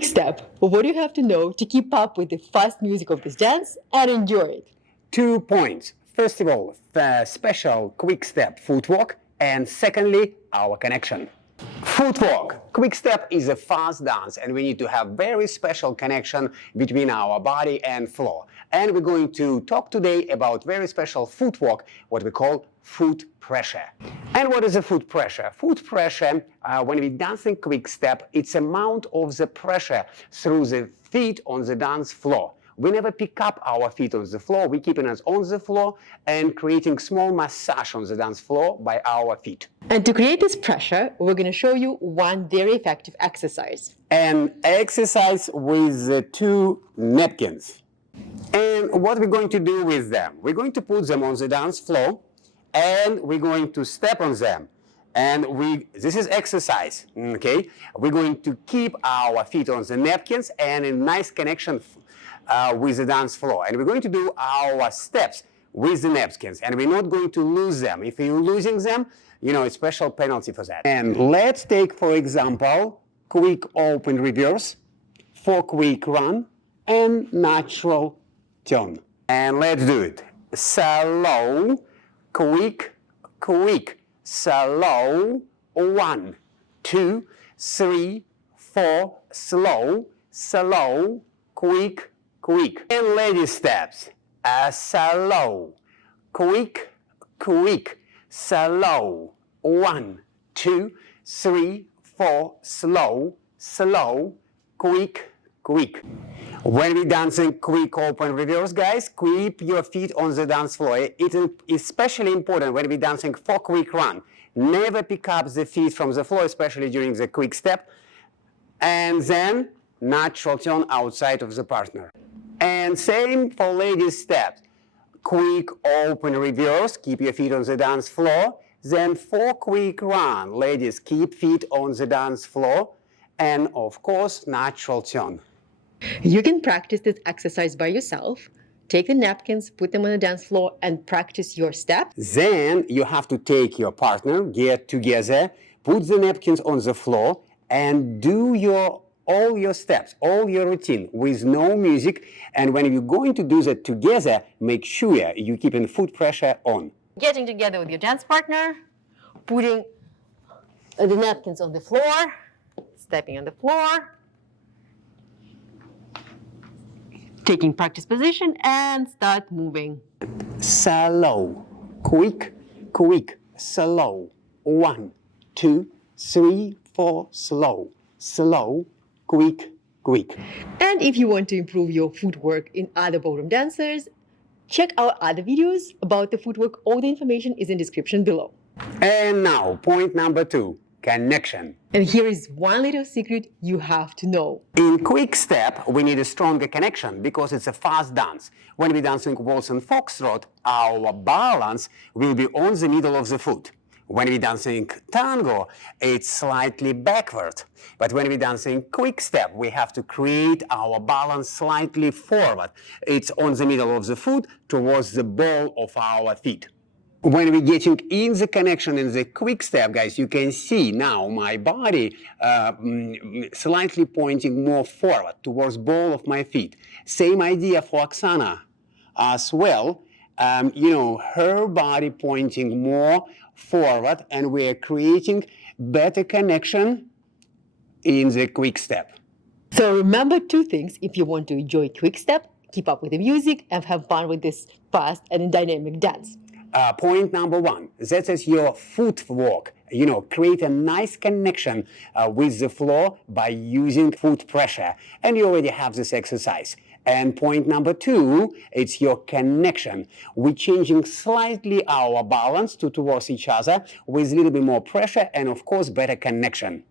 Quick step. What do you have to know to keep up with the fast music of this dance and enjoy it? 2 points. First of all, the special quick step footwork, and secondly, our connection. Footwork. Quick step is a fast dance, and we need to have very special connection between our body and floor. And we're going to talk today about very special footwork, what we call foot pressure. And what is a foot pressure? Foot pressure, when we dancing quick step, it's amount of the pressure through the feet on the dance floor. We never pick up our feet on the floor. We keep it on the floor and creating small massage on the dance floor by our feet. And to create this pressure, we're going to show you one very effective exercise. An exercise with 2 napkins. And what we're going to do with them? We're going to put them on the dance floor and we're going to step on them. And this is exercise, okay? We're going to keep our feet on the napkins and a nice connection with the dance floor. And we're going to do our steps with the napkins. And we're not going to lose them. If you're losing them, you know, a special penalty for that. And let's take, for example, quick open reverse, 4 quick run, and natural turn. And let's do it. Slow, quick, quick, slow, 1, 2, 3, 4, slow, slow, quick, quick. And lady steps. Slow, quick, quick, slow, 1, 2, 3, 4, slow, slow, quick, quick. When we're dancing quick open reverse, guys, keep your feet on the dance floor. It is especially important when we're dancing 4 quick run. Never pick up the feet from the floor, especially during the quick step. And then natural turn outside of the partner. And same for ladies steps. Quick open reverse, keep your feet on the dance floor. Then 4 quick run. Ladies, keep feet on the dance floor. And of course, natural turn. You can practice this exercise by yourself. Take the napkins, put them on the dance floor, and practice your steps. Then you have to take your partner, get together, put the napkins on the floor, and do all your steps, all your routine with no music. And when you're going to do that together, make sure you keep in foot pressure on. Getting together with your dance partner, putting the napkins on the floor, stepping on the floor, taking practice position, and start moving. Slow, quick, quick, slow, 1, 2, 3, 4, slow, slow, quick, quick. And if you want to improve your footwork in other ballroom dancers, check our other videos about the footwork. All the information is in the description below. And now, point number 2, connection. And here is one little secret you have to know. In quick step, we need a stronger connection because it's a fast dance. When we're dancing waltz and foxtrot, our balance will be on the middle of the foot. When we're dancing tango, it's slightly backward. But when we're dancing quick step, we have to create our balance slightly forward. It's on the middle of the foot towards the ball of our feet. When we're getting in the connection in the quick step, guys, you can see now my body slightly pointing more forward towards ball of my feet. Same idea for Oksana as well. You know, her body pointing more forward, and we are creating better connection in the quick step. So remember 2 things if you want to enjoy quick step, keep up with the music, and have fun with this fast and dynamic dance. Point number 1, that is your footwork. You know, create a nice connection with the floor by using foot pressure. And you already have this exercise. And point number 2, it's your connection. We're changing slightly our balance towards each other with a little bit more pressure and, of course, better connection.